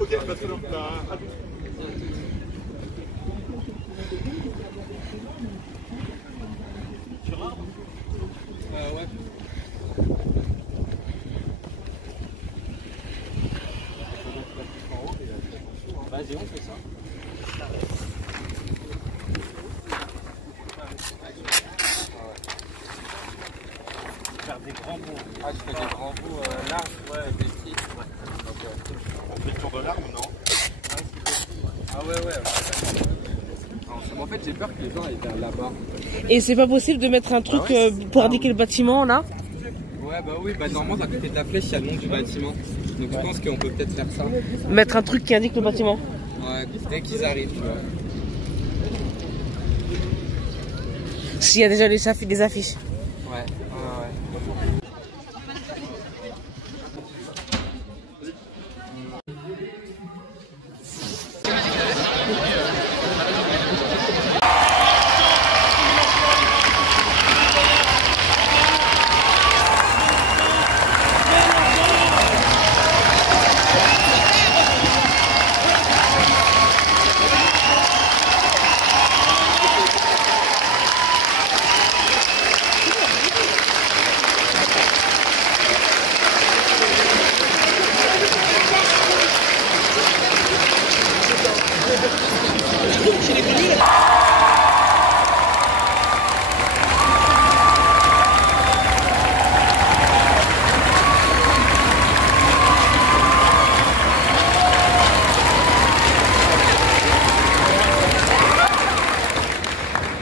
Ok, bah, très bien. Bah, à tout. Ouais. Vas-y, on fait ça. Faire des grands bouts. Ah, tu fais des grands bouts larges, ouais, des petits. Ouais. Okay. On fait le tour de l'arme, non? Ah ouais. En fait, j'ai peur que les gens aillent vers là-bas. Et c'est pas possible de mettre un truc pour indiquer le bâtiment là? Ouais, bah oui, bah normalement, à côté de la flèche, il y a le nom du bâtiment. Donc je pense qu'on peut peut-être faire ça. Mettre un truc qui indique le bâtiment? Ouais, dès qu'ils arrivent, tu vois. S'il y a déjà des affiches. Ouais.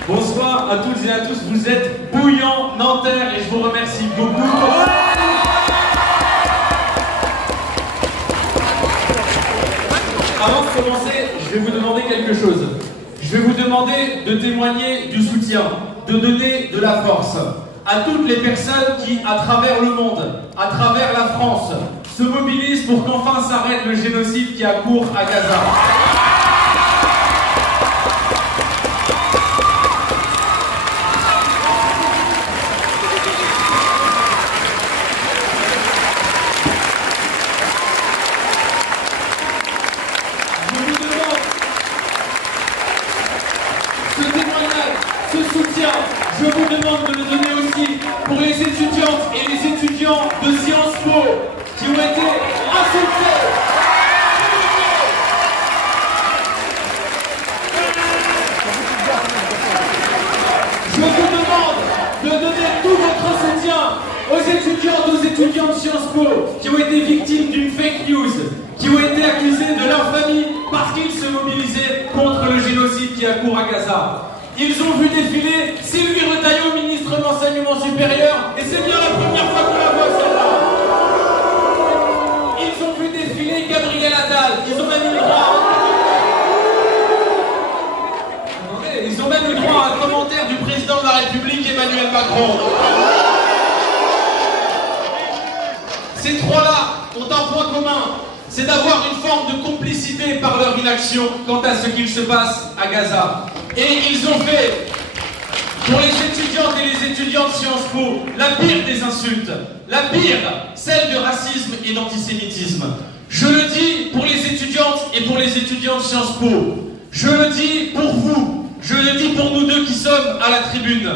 Bonsoir à toutes et à tous, vous êtes bouillants Nanterre et je vous remercie beaucoup. Avant de commencer, je vais vous demander quelque chose. Je vais vous demander de témoigner du soutien, de donner de la force à toutes les personnes qui, à travers le monde, à travers la France, se mobilisent pour qu'enfin s'arrête le génocide qui a cours à Gaza. Je vous demande de le donner aussi pour les étudiantes et les étudiants de Sciences Po qui ont été insultés. Je vous demande de donner tout votre soutien aux étudiantes, aux étudiants de Sciences Po qui ont été victimes d'une fake news, qui ont été accusés de l'infamie parce qu'ils se mobilisaient contre le génocide qui a cours à Gaza. Ils ont vu défiler Sylvie Retailleau, ministre de l'Enseignement supérieur, et c'est bien la première fois qu'on la voit celle-là. Ils ont vu défiler Gabriel Attal, ils ont même eu le droit. Ils ont même eu le droit à un commentaire du président de la République, Emmanuel Macron. Ces trois-là ont un point commun, c'est d'avoir une forme de complicité par leur inaction quant à ce qu'il se passe à Gaza. Et ils ont fait, pour les étudiantes et les étudiants de Sciences Po, la pire des insultes. La pire, celle de racisme et d'antisémitisme. Je le dis pour les étudiantes et pour les étudiants de Sciences Po. Je le dis pour vous. Je le dis pour nous deux qui sommes à la tribune.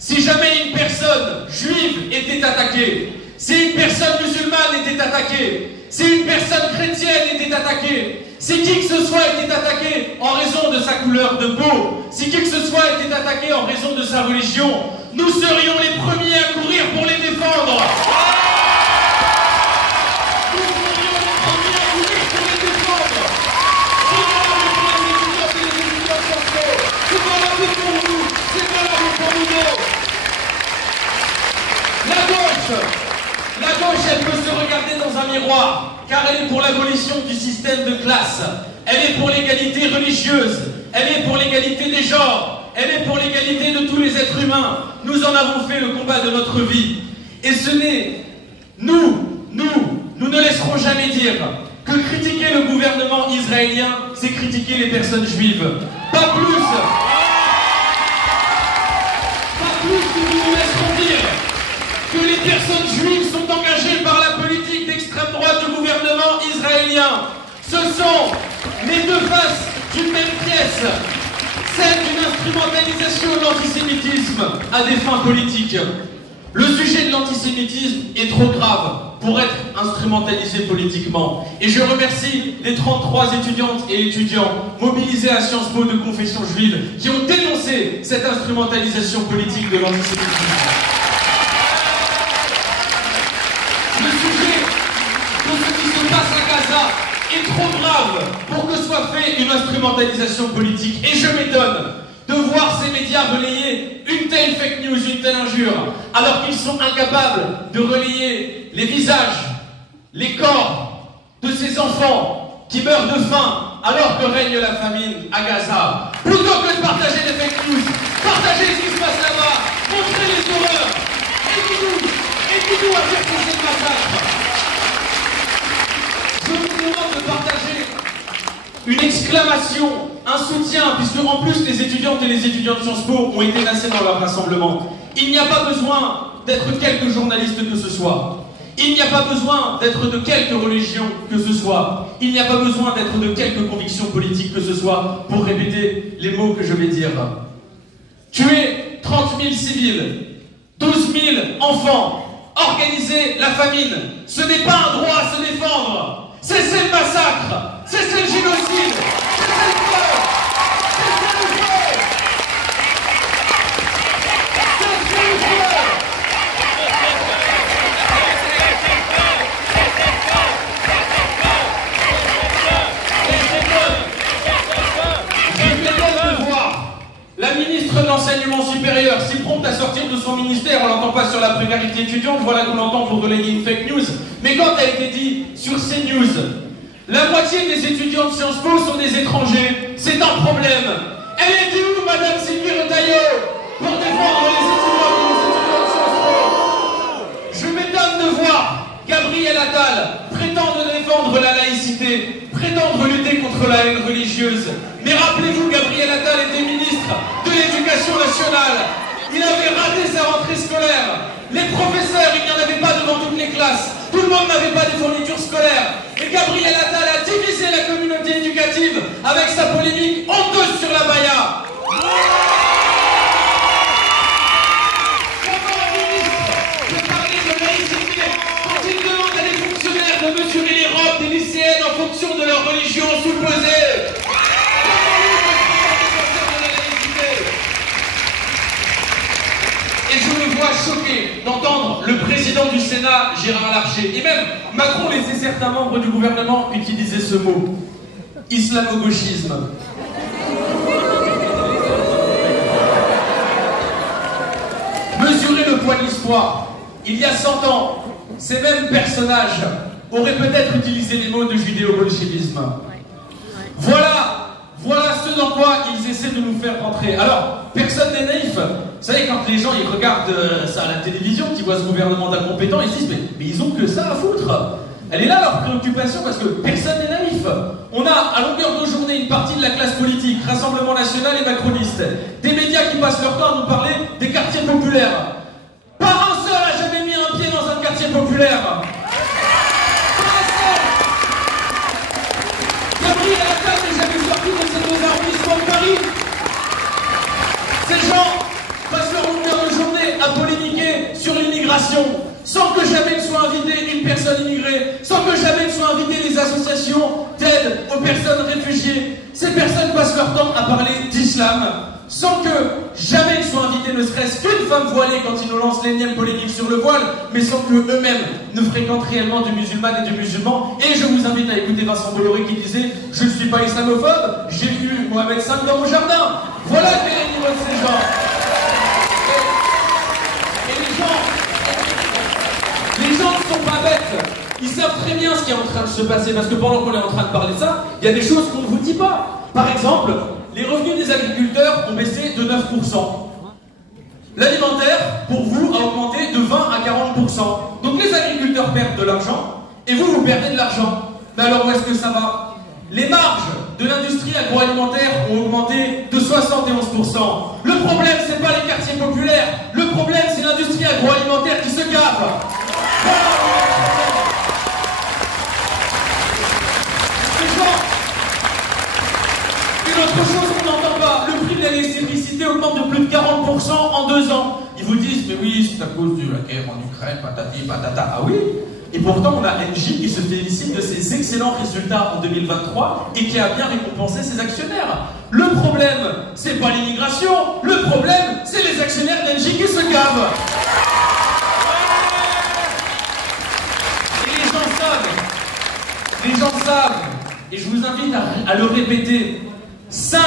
Si jamais une personne juive était attaquée, si une personne musulmane était attaquée, si une personne chrétienne était attaquée, si qui que ce soit était attaqué en raison de sa couleur de peau, si qui que ce soit était attaqué en raison de sa religion, nous serions les premiers à courir pour les défendre. Nous serions les premiers à courir pour les défendre. C'est valable pour les étudiants et les étudiants de Sciences Po. C'est valable pour vous. C'est valable pour nous deux. La gauche, elle peut se regarder dans un miroir, car elle est pour l'abolition du système de classe, elle est pour l'égalité religieuse, elle est pour l'égalité des genres, elle est pour l'égalité de tous les êtres humains. Nous en avons fait le combat de notre vie. Et ce n'est, nous ne laisserons jamais dire que critiquer le gouvernement israélien, c'est critiquer les personnes juives. Pas plus que nous nous laisserons dire que les personnes juives sont engagées par la politique d'extrême droite du gouvernement israélien. Ce sont les deux faces d'une même pièce, celle d'une instrumentalisation de l'antisémitisme à des fins politiques. Le sujet de l'antisémitisme est trop grave pour être instrumentalisé politiquement. Et je remercie les 33 étudiantes et étudiants mobilisés à Sciences Po de confession juive qui ont dénoncé cette instrumentalisation politique de l'antisémitisme. Le sujet de ce qui se passe à Gaza est trop grave pour que soit fait une instrumentalisation politique. Et je m'étonne de voir ces médias relayer une telle fake news, une telle injure, alors qu'ils sont incapables de relayer les visages, les corps de ces enfants qui meurent de faim alors que règne la famine à Gaza. Plutôt que de partager les fake news, partagez ce qui se passe là-bas, montrez les horreurs, aidez-nous à faire cesser le massacre. Je vous demande de partager une exclamation, un soutien, puisque en plus les étudiantes et les étudiants de Sciences Po ont été nassés dans leur rassemblement. Il n'y a pas besoin d'être quelque journaliste que ce soit. Il n'y a pas besoin d'être de quelque religion que ce soit. Il n'y a pas besoin d'être de quelque conviction politique que ce soit pour répéter les mots que je vais dire. Tuer 30 000 civils, 12 000 enfants, organiser la famine, ce n'est pas un droit à se défendre. Cessez le massacre, cessez le génocide, cessez le feu, cessez le feu, cessez le feu. Je m'étonne de voir la ministre de l'Enseignement supérieur si prompte à sortir de son ministère. On l'entend pas sur la précarité étudiante, voilà qu'on l'entend pour relayer une fake news. Mais quand elle a été dit sur CNews, la moitié des étudiants de Sciences Po sont des étrangers, c'est un problème. Elle est où, Madame Sylvie Retailleau, pour défendre les étudiants et les étudiants de Sciences Po? Je m'étonne de voir Gabriel Attal prétendre défendre la laïcité, prétendre lutter contre la haine religieuse. Mais rappelez-vous, Gabriel Attal était ministre de l'Éducation nationale. Il avait raté sa rentrée scolaire. Les professeurs, il n'y en avait pas devant toutes les classes. Tout le monde n'avait pas de fournitures scolaires. Et Gabriel Attal a divisé la communauté éducative avec sa polémique honteuse sur la baya. Comment un ministre peut parler de laïcité quand il demande à des fonctionnaires de mesurer les robes des lycéennes en fonction de leur religion supposée? Et je me vois choqué d'entendre le président du Sénat, Gérard Larcher, et même Macron laissait certains membres du gouvernement utiliser ce mot. Islamo-gauchisme. Mesurez le poids de l'histoire. Il y a 100 ans, ces mêmes personnages auraient peut-être utilisé les mots de judéo-bolchevisme. Voilà ce dans quoi ils essaient de nous faire rentrer. Alors, personne n'est naïf. Vous savez, quand les gens ils regardent ça à la télévision, qu'ils voient ce gouvernement d'incompétents, ils se disent mais ils ont que ça à foutre. Elle est là leur préoccupation parce que personne n'est naïf. On a à longueur de journée une partie de la classe politique, Rassemblement National et macroniste, des médias qui passent leur temps à nous parler des quartiers populaires. Pas un seul a jamais mis un pied dans un quartier populaire. Gabriel Attal n'est jamais sorti de ces deux arrondissements de Paris. Ces gens passent leur longueur de journée à polémiquer sur l'immigration, sans que jamais ne soit invitée une personne immigrée, sans que jamais ne soient invitées les associations d'aide aux personnes réfugiées. Ces personnes passent leur temps à parler d'islam, sans que jamais ne soient invités ne serait-ce qu'une femme voilée quand ils nous lancent l'énième polémique sur le voile, mais sans que eux-mêmes ne fréquentent réellement de musulmanes et de musulmans. Et je vous invite à écouter Vincent Bolloré qui disait « Je ne suis pas islamophobe, j'ai vu Mohamed V dans mon jardin ». Voilà quel est le niveau de ces gens. Et les gens ne sont pas bêtes. Ils savent très bien ce qui est en train de se passer, parce que pendant qu'on est en train de parler de ça, il y a des choses qu'on ne vous dit pas. Par exemple, les revenus des agriculteurs ont baissé de 9%. L'alimentaire, pour vous, a augmenté de 20 à 40%. Donc les agriculteurs perdent de l'argent, et vous, vous perdez de l'argent. Mais alors où est-ce que ça va? Les marges de l'industrie agroalimentaire ont augmenté de 71%. Le problème, c'est pas les quartiers populaires. Le problème, c'est l'industrie agroalimentaire qui se gave. Voilà. Ces l'argent. Une autre chose qu'on n'entend pas, le prix de l'électricité augmente de plus de 40% en 2 ans. Ils vous disent, mais oui, c'est à cause de la guerre en Ukraine, patati, patata. Ah oui? Et pourtant, on a Engie qui se félicite de ses excellents résultats en 2023 et qui a bien récompensé ses actionnaires. Le problème, c'est pas l'immigration, le problème, c'est les actionnaires d'Engie qui se gavent. Et les gens savent, et je vous invite à le répéter, 5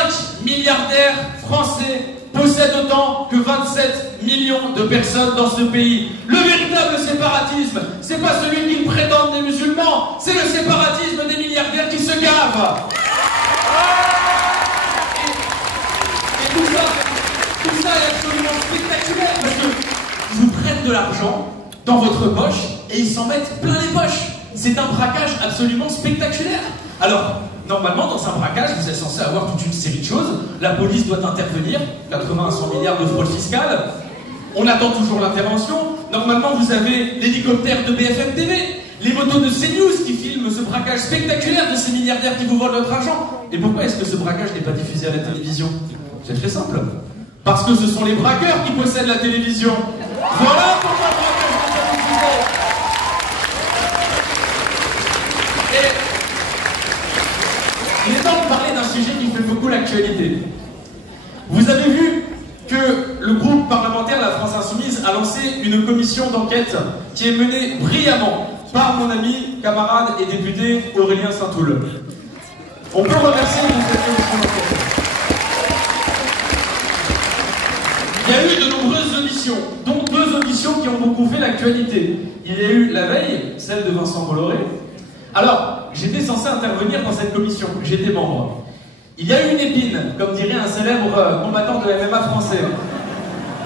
milliardaires français possèdent autant que 27 millions de personnes dans ce pays. Le véritable séparatisme, c'est pas celui qu'ils prétendent des musulmans, c'est le séparatisme des milliardaires qui se gavent. Et tout ça est absolument spectaculaire parce que vous prennent de l'argent dans votre poche et ils s'en mettent plein les poches. C'est un braquage absolument spectaculaire. Alors, normalement, dans un braquage, vous êtes censé avoir toute une série de choses. La police doit intervenir, 80 à 100 milliards de fraude fiscale. On attend toujours l'intervention. Normalement, vous avez l'hélicoptère de BFM TV, les motos de CNews qui filment ce braquage spectaculaire de ces milliardaires qui vous volent votre argent. Et pourquoi est-ce que ce braquage n'est pas diffusé à la télévision? C'est très simple. Parce que ce sont les braqueurs qui possèdent la télévision. Voilà pourquoi le braquage n'est pas diffusé. Il est temps de parler d'un sujet qui fait beaucoup l'actualité. Vous avez vu que le groupe parlementaire La France Insoumise a lancé une commission d'enquête qui est menée brillamment par mon ami, camarade et député Aurélien Saint-Toul. On peut remercier cette commission d'enquête. Il y a eu de nombreuses auditions, dont 2 auditions qui ont beaucoup fait l'actualité. Il y a eu la veille, celle de Vincent Bolloré. Alors, j'étais censé intervenir dans cette commission, j'étais membre. Il y a eu une épine, comme dirait un célèbre combattant de MMA français.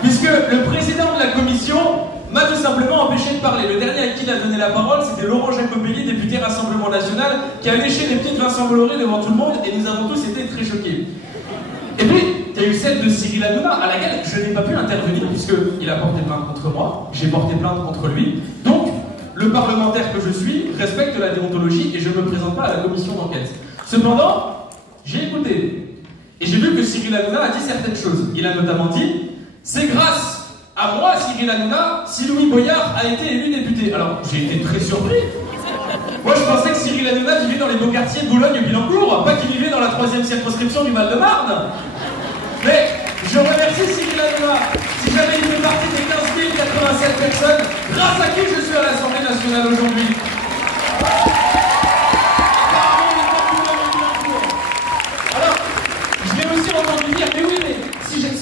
Puisque le président de la commission m'a tout simplement empêché de parler. Le dernier à qui il a donné la parole, c'était Laurent Jacobelli, député Rassemblement National, qui a léché les pieds de Vincent Bolloré devant tout le monde, et nous avons tous été très choqués. Et puis, il y a eu celle de Cyril Hanouna, à laquelle je n'ai pas pu intervenir, puisqu'il a porté plainte contre moi, j'ai porté plainte contre lui. Donc, le parlementaire que je suis respecte la déontologie et je ne me présente pas à la commission d'enquête. Cependant, j'ai écouté. Et j'ai vu que Cyril Hanouna a dit certaines choses. Il a notamment dit « C'est grâce à moi, Cyril Hanouna, si Louis Boyard a été élu député. » Alors, j'ai été très surpris. Moi, je pensais que Cyril Hanouna vivait dans les beaux quartiers de Boulogne-Billancourt, pas qu'il vivait dans la 3e circonscription du Val-de-Marne. Mais je remercie Cyril Hanouna. Si j'avais fait partie des 15 087 personnes, grâce à qui je suis à l'Assemblée nationale aujourd'hui. Alors, je l'ai aussi entendu dire, mais oui, mais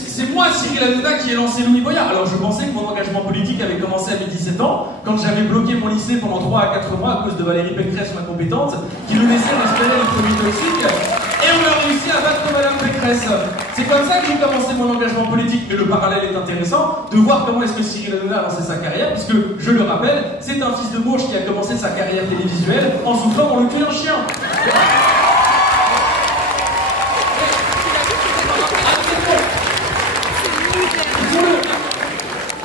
c'est moi, Cyril Hanouna, qui ai lancé Louis Boyard. Alors, je pensais que mon engagement politique avait commencé à mes 17 ans, quand j'avais bloqué mon lycée pendant 3 à 4 mois à cause de Valérie Pécresse, ma compétente, qui me laissait respirer les produits toxiques. Et on a réussi à battre Madame Pécresse. C'est comme ça que j'ai commencé mon engagement politique. Mais le parallèle est intéressant de voir comment est-ce que Cyril Hanouna a lancé sa carrière, puisque, je le rappelle, c'est un fils de Bourges qui a commencé sa carrière télévisuelle en soufflant dans le cul d'un chien.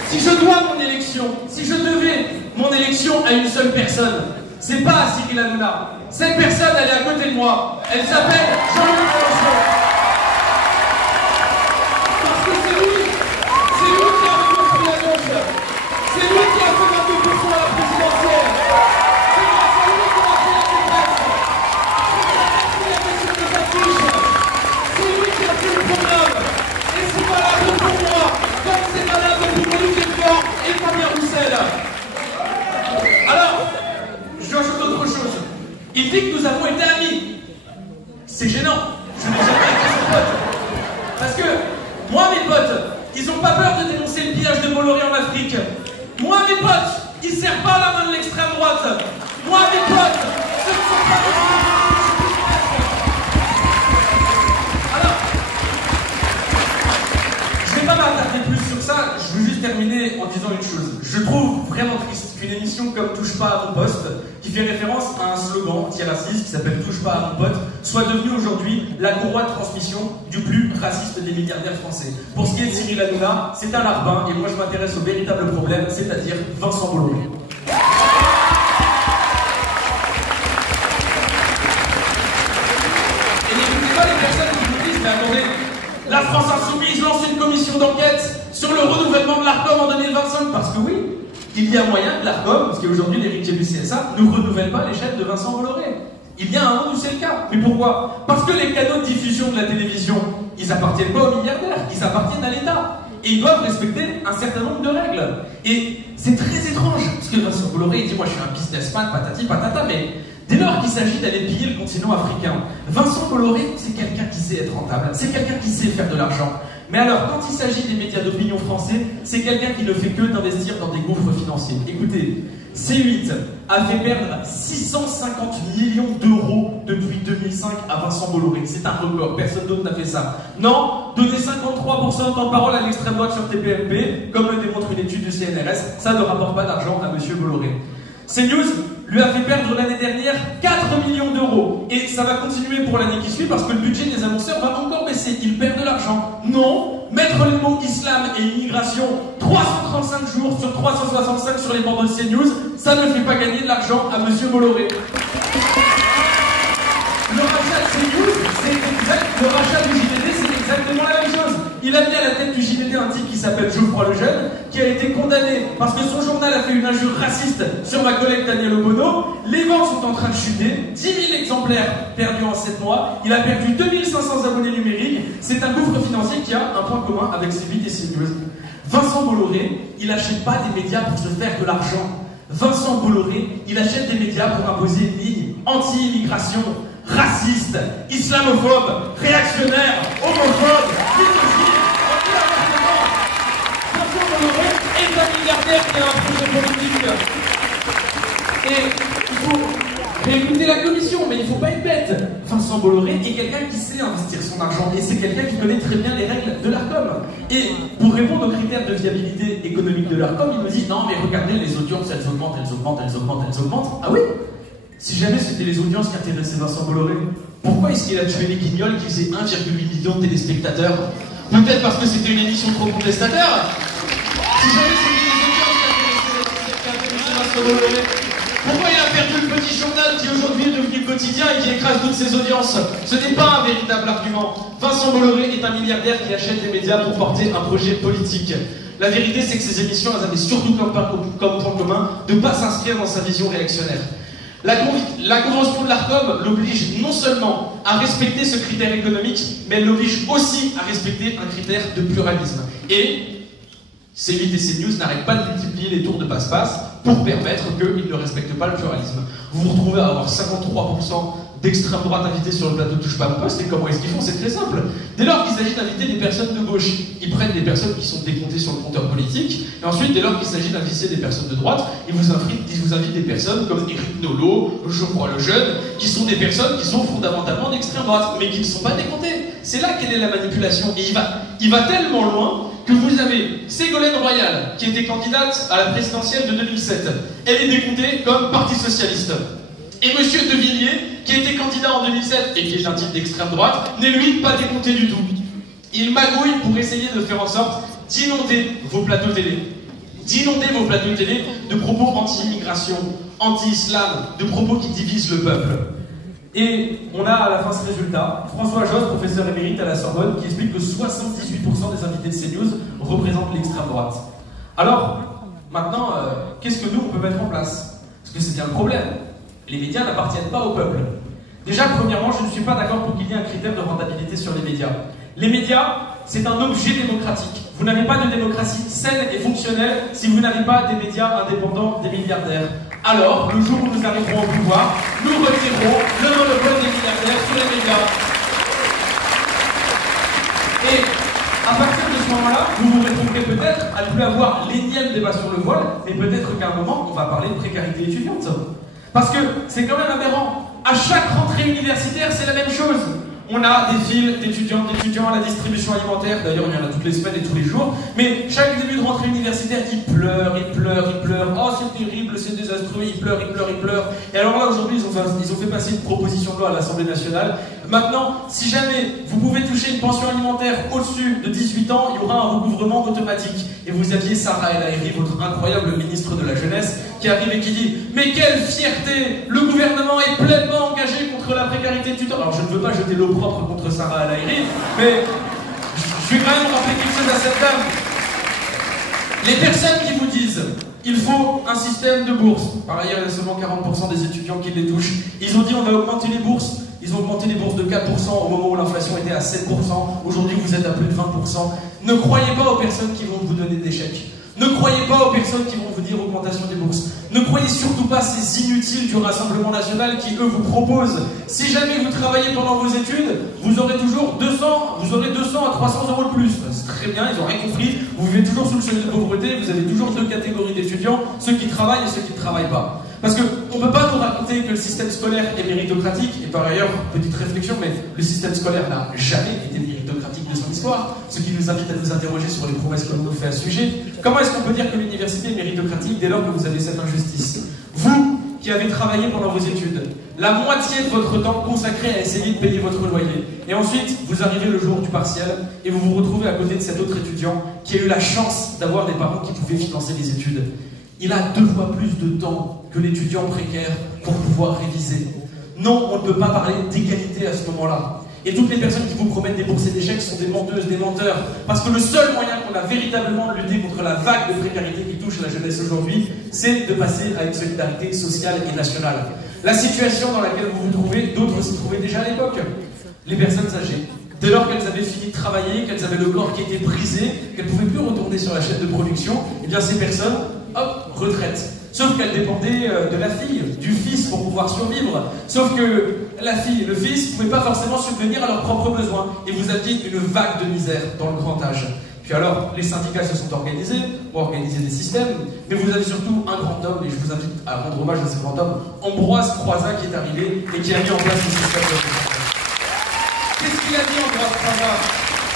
Si je dois mon élection, si je devais mon élection à une seule personne, c'est pas à Cyril Hanouna. Cette personne, elle est à côté de moi. Elle s'appelle Jean-Luc Mélenchon. Parce que c'est lui qui a reconstruit la gauche. C'est lui qui a fait 22% à la présidentielle. C'est grâce à lui qu'on a fait la détresse. C'est la question de sa fiche. C'est lui qui a fait le programme. Et c'est valable pour moi, comme c'est valable pour Olivier Faure et Fabien Roussel. Alors, j'ajoute autre chose. Il dit que nous avons été amis. C'est gênant. Je n'ai jamais été son pote. Parce que, moi, mes potes, ils n'ont pas peur de dénoncer le pillage de Bolloré en Afrique. Moi, mes potes, ils ne serrent pas la main de l'extrême droite. Moi, mes potes, ce ne sont pas des Alors, je ne vais pas m'attarder plus sur ça. Je veux juste terminer en disant une chose. Je trouve vraiment triste qu'une émission comme Touche pas à mon poste, qui fait référence à un slogan anti-raciste qui s'appelle Touche pas à mon pote, soit devenue aujourd'hui la courroie de transmission du plus raciste des milliardaires français. Pour ce qui est de Cyril Hanouna, c'est un larbin, et moi je m'intéresse au véritable problème, c'est-à-dire Vincent Bolloré. La France Insoumise lance une commission d'enquête sur le renouvellement de l'ARCOM en 2025, parce que oui, il y a moyen que l'ARCOM, parce qu'aujourd'hui l'héritier du CSA, ne renouvelle pas les chaînes de Vincent Bolloré. Il y a un monde où c'est le cas. Mais pourquoi? Parce que les canaux de diffusion de la télévision, ils appartiennent pas aux milliardaires, ils appartiennent à l'État. Et ils doivent respecter un certain nombre de règles. Et c'est très étrange, parce que Vincent Bolloré, il dit, moi je suis un businessman, patati patata, mais dès lors qu'il s'agit d'aller piller le continent africain, Vincent Bolloré, c'est quelqu'un qui sait être rentable, c'est quelqu'un qui sait faire de l'argent. Mais alors, quand il s'agit des médias d'opinion français, c'est quelqu'un qui ne fait que d'investir dans des gouffres financiers. Écoutez, C8 a fait perdre 650 millions d'euros depuis 2005 à Vincent Bolloré. C'est un record, personne d'autre n'a fait ça. Non, donner 53% de temps de parole à l'extrême droite sur TPMP, comme le démontre une étude du CNRS, ça ne rapporte pas d'argent à monsieur Bolloré. CNews lui a fait perdre l'année dernière 4 millions d'euros. Et ça va continuer pour l'année qui suit parce que le budget des annonceurs va encore baisser. Ils perdent de l'argent. Non, mettre les mots islam et immigration 335 jours sur 365 sur les bandes de CNews, ça ne fait pas gagner de l'argent à monsieur Bolloré. Le rachat de CNews, le rachat du JDD, c'est exactement la même chose. Il a mis à la tête du JDD un type qui s'appelle Geoffroy Lejeune, qui a été condamné parce que son journal a fait une injure raciste sur ma collègue Daniel Obono. Les ventes sont en train de chuter, 10 000 exemplaires perdus en 7 mois. Il a perdu 2500 abonnés numériques. C'est un gouffre financier qui a un point commun avec C8 et CNews. Vincent Bolloré, il n'achète pas des médias pour se faire de l'argent. Vincent Bolloré, il achète des médias pour imposer une ligne anti-immigration, raciste, islamophobe, réactionnaire, homophobe, misogyne, anti-avortement. Vincent Bolloré est un milliardaire qui a un projet politique. Et il faut réécouter la commission, mais il ne faut pas être bête. Vincent Bolloré est quelqu'un qui sait investir son argent et c'est quelqu'un qui connaît très bien les règles de l'ARCOM. Et pour répondre aux critères de viabilité économique de l'ARCOM, il me dit non mais regardez les audiences, elles augmentent, elles augmentent, elles augmentent, elles augmentent. Ah oui? Si jamais c'était les audiences qui intéressaient Vincent Bolloré, pourquoi est-ce qu'il a tué les Guignols qui faisaient 1,8 million de téléspectateurs? Peut-être parce que c'était une émission trop contestataire. Si jamais c'était les audiences qui intéressaient Vincent Bolloré, pourquoi il a perdu le petit journal qui aujourd'hui est devenu quotidien et qui écrase toutes ses audiences? Ce n'est pas un véritable argument. Vincent Bolloré est un milliardaire qui achète des médias pour porter un projet politique. La vérité, c'est que ces émissions, elles avaient surtout comme point commun de ne pas s'inscrire dans sa vision réactionnaire. La convention de l'ARCOM l'oblige non seulement à respecter ce critère économique, mais elle l'oblige aussi à respecter un critère de pluralisme. Et C8 et CNews n'arrêtent pas de multiplier les tours de passe-passe pour permettre qu'ils ne respectent pas le pluralisme. Vous vous retrouvez à avoir 53% d'extrême droite invités sur le plateau de Touche pas mon poste, et comment est-ce qu'ils font? C'est très simple. Dès lors qu'il s'agit d'inviter des personnes de gauche, ils prennent des personnes qui sont décomptées sur le compteur politique, et ensuite, dès lors qu'il s'agit d'inviter des personnes de droite, ils vous invitent des personnes comme Éric Nolot, Geoffroy Lejeune, qui sont des personnes qui sont fondamentalement d'extrême droite, mais qui ne sont pas décomptées. C'est là qu'elle est la manipulation. Et il va tellement loin que vous avez Ségolène Royal, qui était candidate à la présidentielle de 2007. Elle est décomptée comme Parti Socialiste. Et Monsieur De Villiers, qui était candidat en 2007 et qui est un type d'extrême droite, n'est lui pas décompté du tout. Il magouille pour essayer de faire en sorte d'inonder vos plateaux télé. D'inonder vos plateaux télé de propos anti-immigration, anti-islam, de propos qui divisent le peuple. Et on a à la fin ce résultat. François Josse, professeur émérite à la Sorbonne, qui explique que 78% des invités de CNews représentent l'extrême droite. Alors, maintenant, qu'est-ce que nous, on peut mettre en place? Parce que c'est bien le problème. Les médias n'appartiennent pas au peuple. Déjà, premièrement, je ne suis pas d'accord pour qu'il y ait un critère de rentabilité sur les médias. Les médias, c'est un objet démocratique. Vous n'avez pas de démocratie saine et fonctionnelle si vous n'avez pas des médias indépendants des milliardaires. Alors, le jour où nous arriverons au pouvoir, nous retirerons le monopole des milliardaires sur les médias. Et à partir de ce moment-là, vous vous retrouverez peut-être à ne plus avoir l'énième débat sur le voile, mais peut-être qu'à un moment, on va parler de précarité étudiante. Parce que c'est quand même aberrant. À chaque rentrée universitaire, c'est la même chose. On a des files d'étudiants à la distribution alimentaire. D'ailleurs, il y en a toutes les semaines et tous les jours. Mais chaque début de rentrée universitaire, ils pleurent. Oh, c'est terrible, c'est désastreux. Ils pleurent. Et alors là, aujourd'hui, ils ont fait passer une proposition de loi à l'Assemblée nationale. Maintenant, si jamais vous pouvez toucher une pension alimentaire au-dessus de 18 ans, il y aura un recouvrement automatique. Et vous aviez Sarah El Haïry, votre incroyable ministre de la Jeunesse, qui arrive et qui dit « Mais quelle fierté! Le gouvernement est pleinement engagé contre la précarité étudiante. » Alors je ne veux pas jeter l'eau propre contre Sarah El Haïry, mais Je vais quand même rappeler quelque chose à cette dame. Les personnes qui vous disent il faut un système de bourse, par ailleurs il y a seulement 40% des étudiants qui les touchent, ils ont dit on va augmenter les bourses, ils ont augmenté les bourses de 4% au moment où l'inflation était à 7%, aujourd'hui vous êtes à plus de 20%. Ne croyez pas aux personnes qui vont vous donner des chèques. Ne croyez pas aux personnes qui vont vous dire augmentation des bourses. Ne croyez surtout pas ces inutiles du Rassemblement National qui, eux, vous proposent. Si jamais vous travaillez pendant vos études, vous aurez toujours 200 à 300 euros de plus. C'est très bien, ils ont rien compris. Vous vivez toujours sous le seuil de pauvreté, vous avez toujours deux catégories d'étudiants, ceux qui travaillent et ceux qui ne travaillent pas. Parce qu'on ne peut pas nous raconter que le système scolaire est méritocratique, et par ailleurs, petite réflexion, mais le système scolaire n'a jamais été méritocratique de son histoire, ce qui nous invite à nous interroger sur les promesses que l'on nous fait à ce sujet. Comment est-ce qu'on peut dire que l'université est méritocratique dès lors que vous avez cette injustice? Vous, qui avez travaillé pendant vos études, la moitié de votre temps consacré à essayer de payer votre loyer, et ensuite, vous arrivez le jour du partiel, et vous vous retrouvez à côté de cet autre étudiant qui a eu la chance d'avoir des parents qui pouvaient financer les études. Il a 2 fois plus de temps que l'étudiant précaire pour pouvoir réviser. Non, on ne peut pas parler d'égalité à ce moment-là. Et toutes les personnes qui vous promettent des bourses et des chèques sont des menteuses, des menteurs. Parce que le seul moyen qu'on a véritablement de lutter contre la vague de précarité qui touche la jeunesse aujourd'hui, c'est de passer à une solidarité sociale et nationale. La situation dans laquelle vous vous trouvez, d'autres s'y trouvaient déjà à l'époque. Les personnes âgées. Dès lors qu'elles avaient fini de travailler, qu'elles avaient le corps qui était brisé, qu'elles ne pouvaient plus retourner sur la chaîne de production, eh bien ces personnes, hop, retraite. Sauf qu'elles dépendaient de la fille, du fils pour pouvoir survivre. Sauf que la fille et le fils ne pouvaient pas forcément subvenir à leurs propres besoins. Et vous aviez une vague de misère dans le grand âge. Puis alors, les syndicats se sont organisés pour organiser des systèmes, mais vous avez surtout un grand homme, et je vous invite à rendre hommage à ce grand homme, Ambroise Croizat, qui est arrivé et qui a mis en place le système de... Qu'est-ce qu'il a dit, Ambroise Croizat?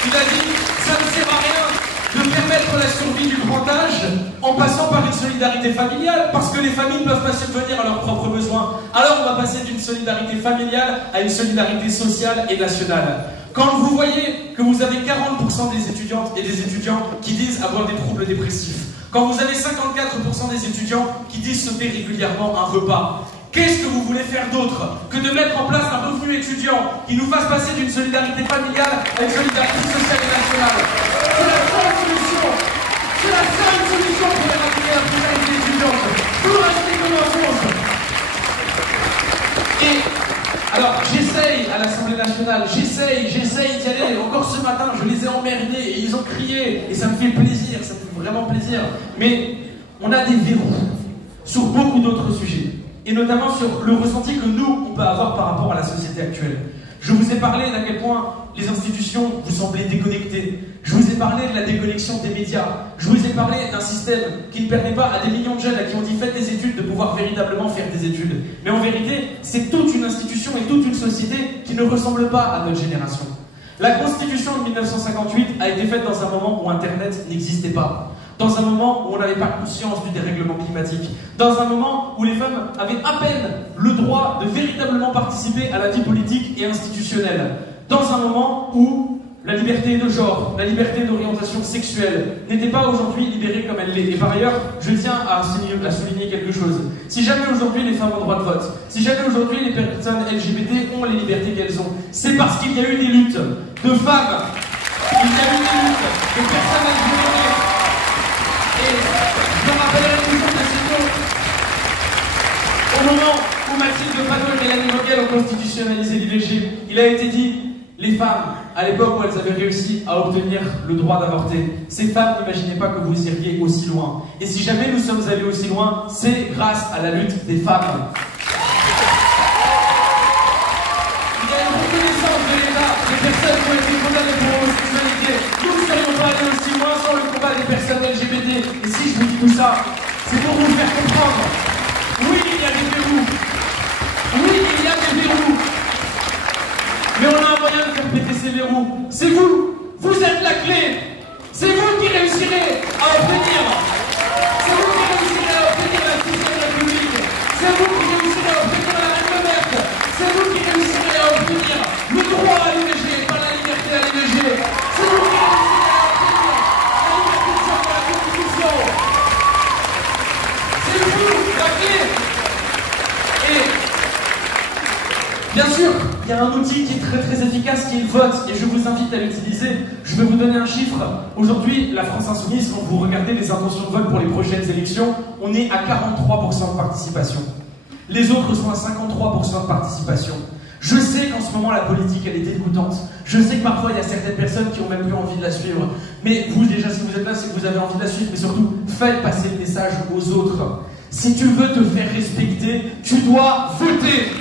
Il a dit, ça ne sert à rien de permettre la survie du grand âge en passant par une solidarité familiale, parce que les familles ne peuvent pas subvenir à leurs propres besoins. Alors on va passer d'une solidarité familiale à une solidarité sociale et nationale. Quand vous voyez que vous avez 40% des étudiantes et des étudiants qui disent avoir des troubles dépressifs, quand vous avez 54% des étudiants qui disent sauter régulièrement un repas, qu'est-ce que vous voulez faire d'autre que de mettre en place un revenu étudiant qui nous fasse passer d'une solidarité familiale à une solidarité sociale et nationale? C'est la seule solution. C'est la seule solution pour éradiquer la précarité étudiante. Pour rester comme un chose. Et alors, j'essaye à l'Assemblée nationale, j'essaye d'y aller. Encore ce matin, je les ai emmerdés et ils ont crié. Et ça me fait plaisir, ça me fait vraiment plaisir. Mais on a des verrous sur beaucoup d'autres sujets. Et notamment sur le ressenti que nous, on peut avoir par rapport à la société actuelle. Je vous ai parlé d'à quel point les institutions vous semblaient déconnectées. Je vous ai parlé de la déconnexion des médias. Je vous ai parlé d'un système qui ne permet pas à des millions de jeunes à qui on dit faites des études de pouvoir véritablement faire des études. Mais en vérité, c'est toute une institution et toute une société qui ne ressemble pas à notre génération. La Constitution de 1958 a été faite dans un moment où Internet n'existait pas. Dans un moment où on n'avait pas conscience du dérèglement climatique, dans un moment où les femmes avaient à peine le droit de véritablement participer à la vie politique et institutionnelle, dans un moment où la liberté de genre, la liberté d'orientation sexuelle n'était pas aujourd'hui libérée comme elle l'est. Et par ailleurs, je tiens à souligner quelque chose. Si jamais aujourd'hui les femmes ont droit de vote, si jamais aujourd'hui les personnes LGBT ont les libertés qu'elles ont, c'est parce qu'il y a eu des luttes de femmes, il y a eu des luttes de personnes LGBT. Et je me rappellerai toujours de ces mots. Au moment où Mathilde Panot et Mélanie Vogel ont constitutionnalisé l'IVG, il a été dit, les femmes, à l'époque où elles avaient réussi à obtenir le droit d'avorter, ces femmes n'imaginaient pas que vous iriez aussi loin. Et si jamais nous sommes allés aussi loin, c'est grâce à la lutte des femmes. Il y a une reconnaissance de l'État des personnes qui ont été condamnées pour homosexualité. Nous ne serions pas allés aussi loin sans le combat des personnes LGBT. Et si je vous dis tout ça, c'est pour vous faire comprendre. Oui, il y a des verrous. Oui, il y a des verrous. Mais on a un moyen de faire péter ces verrous. C'est vous. Vous êtes la clé. C'est vous qui réussirez à obtenir. C'est vous qui réussirez à obtenir la 6ème République. C'est vous qui réussirez à obtenir la règle verte. C'est vous qui réussirez à obtenir le droit à l'IVG, pas la liberté à l'IVG. C'est vous qui réussirez à obtenir la liberté de choix de la Constitution. C'est vous la clé. Et bien sûr, il y a un outil qui est très efficace qui est le vote, et je vous invite à l'utiliser. Je vais vous donner un chiffre. Aujourd'hui, la France Insoumise, quand vous regardez les intentions de vote pour les prochaines élections, on est à 43% de participation. Les autres sont à 53% de participation. Je sais qu'en ce moment, la politique, elle est dégoûtante. Je sais que parfois, il y a certaines personnes qui ont même plus envie de la suivre. Mais vous, déjà, si vous êtes là, c'est que vous avez envie de la suivre. Mais surtout, faites passer le message aux autres. Si tu veux te faire respecter, tu dois voter.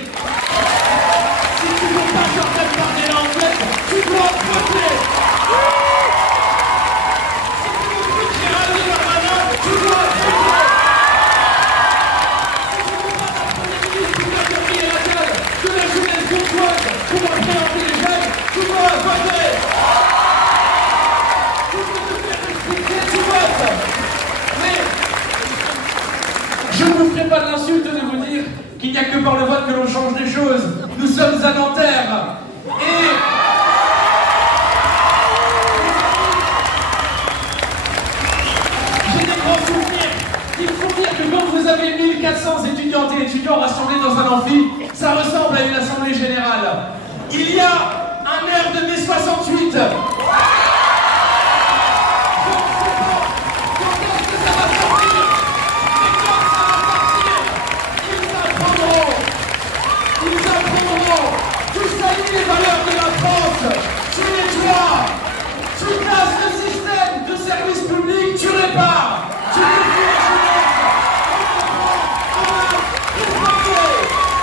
Si tu veux pas faire parler l'enquête, tu dois voter. Si tu veux plus Gérald Darmanin, tu dois voter. Si tu veux pas d'un Premier ministre qui va fermer la gueule de la jeunesse bourgeoise pour appréhender les jeunes, tu dois voter. Tu veux te faire respecter, tu votes. Mais je ne vous ferai pas de l'insulte de vous dire qu'il n'y a que par le vote que l'on change les choses. Nous sommes à Nanterre. Et j'ai des grands souvenirs. Il faut dire que quand vous avez 1400 étudiantes et étudiants rassemblés dans un amphi, ça ressemble à une assemblée générale. Il y a un maire de mai 68. Les valeurs de la France, tu nettoies, tu casses le système de service public, tu répares, tu défies la jeunesse, on apprend à respecter.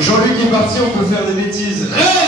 Jean-Luc est parti, on peut faire des bêtises. Reste